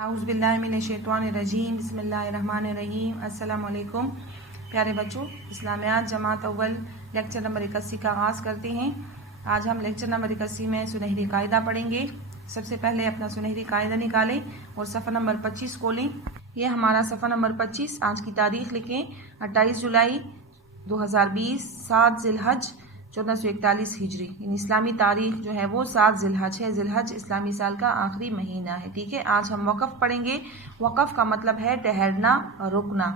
आउज़ बिल्लाहि मिनश शैतानिर रजीम बिस्मिल्लाहिर्रहमानिर्रहीम। अस्सलाम वालेकुम प्यारे बच्चों, इस्लामियात जमात अव्वल लेक्चर नंबर 81 का आगाज़ करते हैं। आज हम लेक्चर नंबर 81 में सुनहरी कायदा पढ़ेंगे। सबसे पहले अपना सुनहरी कायदा निकालें और सफ़ा नंबर 25 खोलें। ये हमारा सफ़ा नंबर 25। आज की तारीख़ लिखें 28 जुलाई 2020, 7 ज़िलहज 1441 हिजरी। इन इस्लामी तारीख जो है वो 7 ज़िलहज है। ज़िलहज इस्लामी साल का आखिरी महीना है। ठीक है, आज हम वक़फ़ पढ़ेंगे। वक़फ़ का मतलब है ठहरना, रुकना।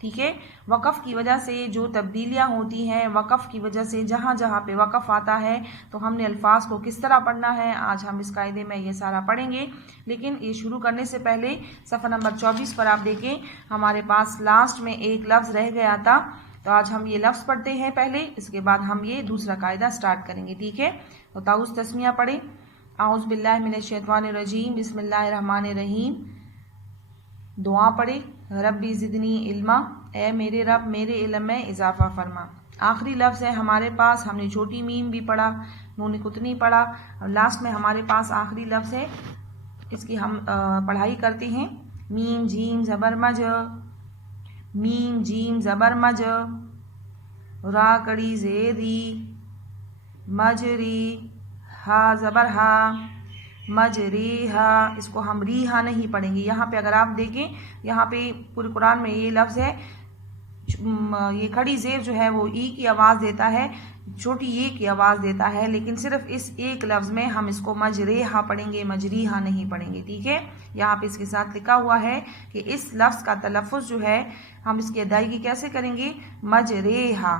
ठीक है, वक़फ़ की वजह से जो तब्दीलियाँ होती हैं, वक़फ़ की वजह से जहाँ जहाँ पे वक़फ़ आता है तो हमने अल्फाज को किस तरह पढ़ना है, आज हम इस कायदे में ये सारा पढ़ेंगे। लेकिन ये शुरू करने से पहले सफ़ा नंबर 24 पर आप देखें, हमारे पास लास्ट में एक लफ्ज़ रह गया था, तो आज हम ये लफ्ज़ पढ़ते हैं पहले, इसके बाद हम ये दूसरा कायदा स्टार्ट करेंगे। ठीक है, तो ताउस तस्मिया पढ़े। आउज़ बिल्लाहि मिनश शैतानिर रजीम बिस्मिल्लाहिर्रहमानिर्रहीम। दुआ पढ़े, रब्बी ज़िदनी इल्मा, ए मेरे रब मेरे इल्म में इजाफ़ा फरमा। आखिरी लफ्ज़ है हमारे पास, हमने छोटी मीम भी पढ़ा, नून कुतनी पढ़ा, और लास्ट में हमारे पास आखिरी लफ्ज़ है, इसकी हम पढ़ाई करते हैं। मीम जीम ज़बर मज, मीम जीम ज़बर मज, रा कड़ी ज़ेरी, मजरी, हा ज़बर हा, मजरी हा। इसको हम री हा नहीं पढ़ेंगे। यहाँ पे अगर आप देखें, यहाँ पे पूरे कुरान में ये लफ्ज़ है, ये खड़ी ज़ेर जो है वो ई की आवाज़ देता है, छोटी ए की आवाज़ देता है, लेकिन सिर्फ इस एक लफ्ज़ में हम इसको मजरेहा पढ़ेंगे, मजरीहा नहीं पढ़ेंगे। ठीक है, यहाँ पे इसके साथ लिखा हुआ है कि इस लफ्ज़ का तलफ़्फ़ुज़ जो है हम इसकी अदायगी कैसे करेंगे, मजरेहा,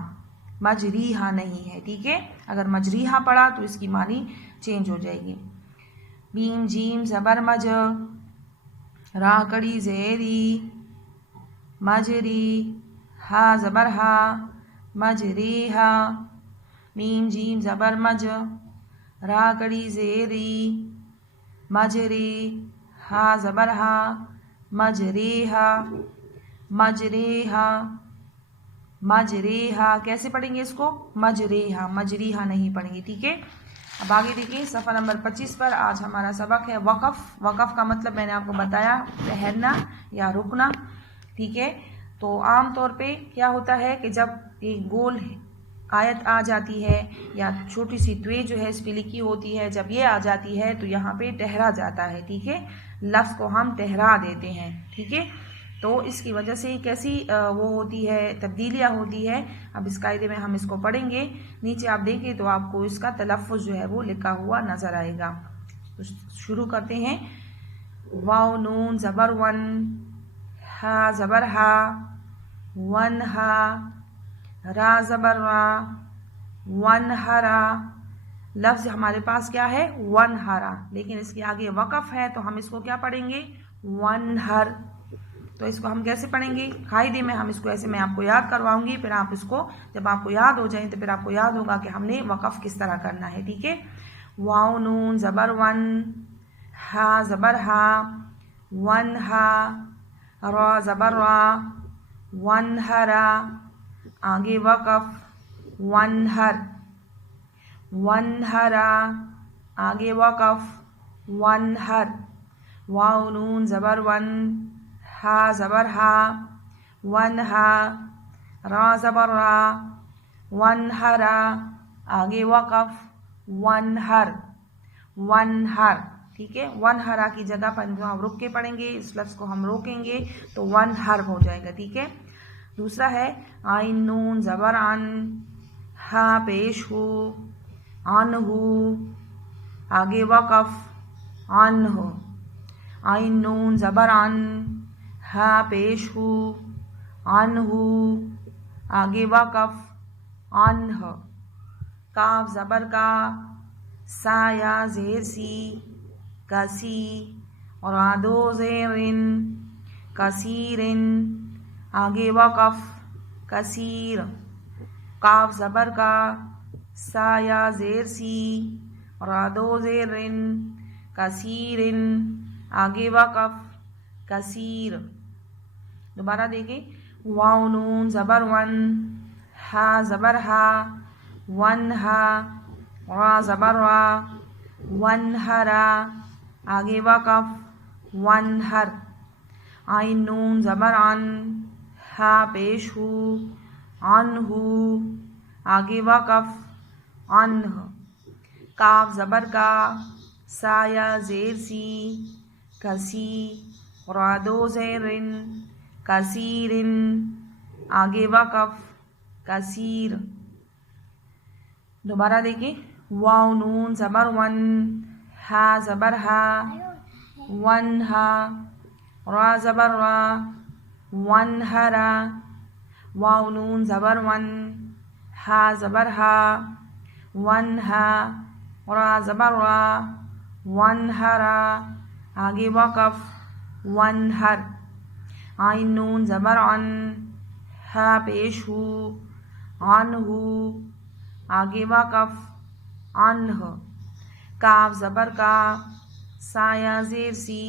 मजरीहा नहीं है। ठीक है, अगर मजरीहा पढ़ा तो इसकी मानी चेंज हो जाएगी। बीम जीम ज़बर मज, रा कड़ी ज़ेरी, मजरी, हा ज़बर हा, मजरीहा। मीम जीम ज़बर मज, रा कड़ी ज़ेरी, मजरी, हा ज़बर हा, मजरीहा, मजरीहा, मजरीहा। कैसे पढ़ेंगे इसको, मजरीहा, मजरीहा नहीं पढ़ेंगे। ठीक है, अब आगे देखिए सफ़ा नंबर 25 पर। आज हमारा सबक है वक़फ़। वक़फ़ का मतलब मैंने आपको बताया, ठहरना या रुकना। ठीक है, तो आम तौर पे क्या होता है कि जब एक गोल आयत आ जाती है या छोटी सी त्वे जो है इस पे लिखी होती है, जब ये आ जाती है तो यहाँ पे ठहरा जाता है। ठीक है, लफ्ज़ को हम ठहरा देते हैं। ठीक है, तो इसकी वजह से कैसी वो होती है, तब्दीलियाँ होती है। अब इस कायदे में हम इसको पढ़ेंगे। नीचे आप देखें तो आपको इसका तलफ़्फ़ुज़ जो है वो लिखा हुआ नज़र आएगा। तो शुरू करते हैं। वाव नून ज़बर वन, हा ज़बर हा, वन हा, रा ज़बर रा, वन हरा। लफ्ज़ हमारे पास क्या है, वन हरा, लेकिन इसके आगे वक़फ़ है तो हम इसको क्या पढ़ेंगे, वन हर। तो इसको हम कैसे पढ़ेंगे, कायदे में हम इसको ऐसे, मैं आपको याद करवाऊंगी, फिर आप इसको जब आपको याद हो जाए तो फिर आपको याद होगा कि हमने वक़फ़ किस तरह करना है। ठीक है, वाव नून ज़बर वन, हा ज़बर हा, वन हा, रा ज़बर रा, वन हरा। आगे वक़फ़, वन हर, वन हरा। आगे वक़फ़, वन हर। वाव नून ज़बर वन, हा ज़बर हा, वन हा, रा ज़बर रा, वन हरा। आगे वक़फ़, वन हर, वन हर। ठीक है, वन हरा की जगह पर जो हम रुक के पढ़ेंगे, इस लफ्ज़ को हम रोकेंगे तो वन हर हो जाएगा। ठीक है, दूसरा है आइन नून ज़बर अन, हा पेश हो, अन हो। आगे वक़फ़, अन हो। आइन नून ज़बर अन, हा पेश हो, अन हो। आगे वक़फ़, अन हो। काफ ज़बर का, सा या ज़ेर सी, कसी, और आदो ज़ेरिन, कसीरिन। आगे वक़फ़, कसीर। काफ ज़बर का, सा या ज़ेर सी, और आदो ज़ेरिन, कसीरिन। आगे वक़फ़, कसीर। दोबारा देखें, वाव नून ज़बर वन, हा ज़बर हा, वन हा, रा ज़बर रा, वन हरा। आगे वक़फ़, वनहर। आइन नून ज़बर अन, हा पेश हु, अनहु, आगे वक़फ़, अनह। काफ ज़बर का, सा या ज़ेर सी, कसी, रादो ज़ेरिन, कसीरिन, आगे वक़फ़, कसीर। दोबारा देखिए, वाव नून ज़बर वन, हा ज़बर हा, वन हा, रा ज़बर रा, वन हरा। वाव नून ज़बर वन, हा ज़बर हा, वन हा, रा ज़बर रा, वन हरा, आगे वक़फ़, वन हर। आइन नून ज़बर अन, हा पेश हु, अनहु, आगे वक़फ़, अनह। काफ ज़बर का, सा या ज़ेर सी,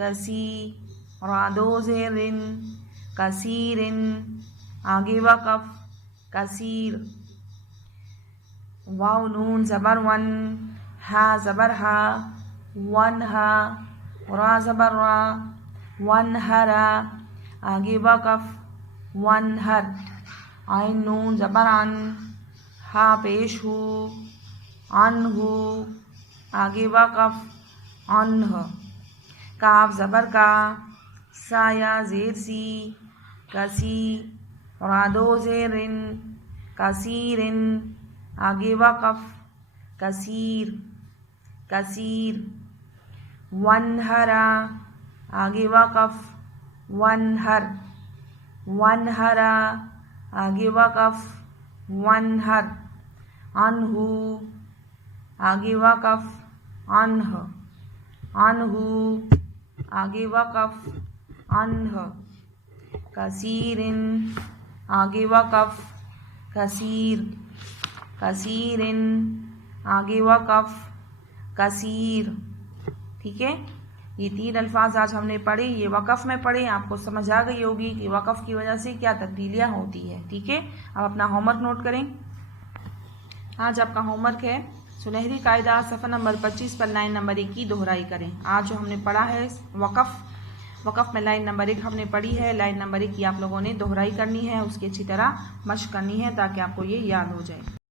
कसी, रादो ज़ेरिन, कसीरिन, आगे वक़फ़, कसीर। वाव नून ज़बर वन, हा ज़बर हा, वन हा, रा ज़बर रा, वन हरा, आगे वक़फ़, वन हर। आइन नून ज़बर अन, हा पेश हु, अनहु, आगे वक़फ़, अनह। काफ ज़बर का, सा या ज़ेर सी, कसी, रादो ज़ेरिन, कसीरिन, आगे वक़फ़, कसीर, कसीर। वन हरा, आगे वक़फ़, वन हर, वन हरा, आगे वक़फ़, वन हर। अनहु, आगे वक़फ़, अनह, अनहु, आगे वक़फ़, अनह। कसीरिन, आगे वक़फ़, कसीर, कसीरिन, आगे वक़फ़, कसीर। ठीक है, ये 3 अल्फाज आज हमने पढ़े, ये वक़फ़ में पढ़े। आपको समझ आ गई होगी कि वक़फ़ की वजह से क्या तब्दीलियाँ होती है। ठीक है, अब अपना होमवर्क नोट करें। आज आपका होमवर्क है सुनहरी कायदा सफ़ा नंबर 25 पर लाइन नंबर 1 की दोहराई करें। आज जो हमने पढ़ा है वक़फ़ में लाइन नंबर 1 हमने पढ़ी है। लाइन नंबर 1 की आप लोगों ने दोहराई करनी है, उसकी अच्छी तरह मश्क करनी है ताकि आपको ये याद हो जाए।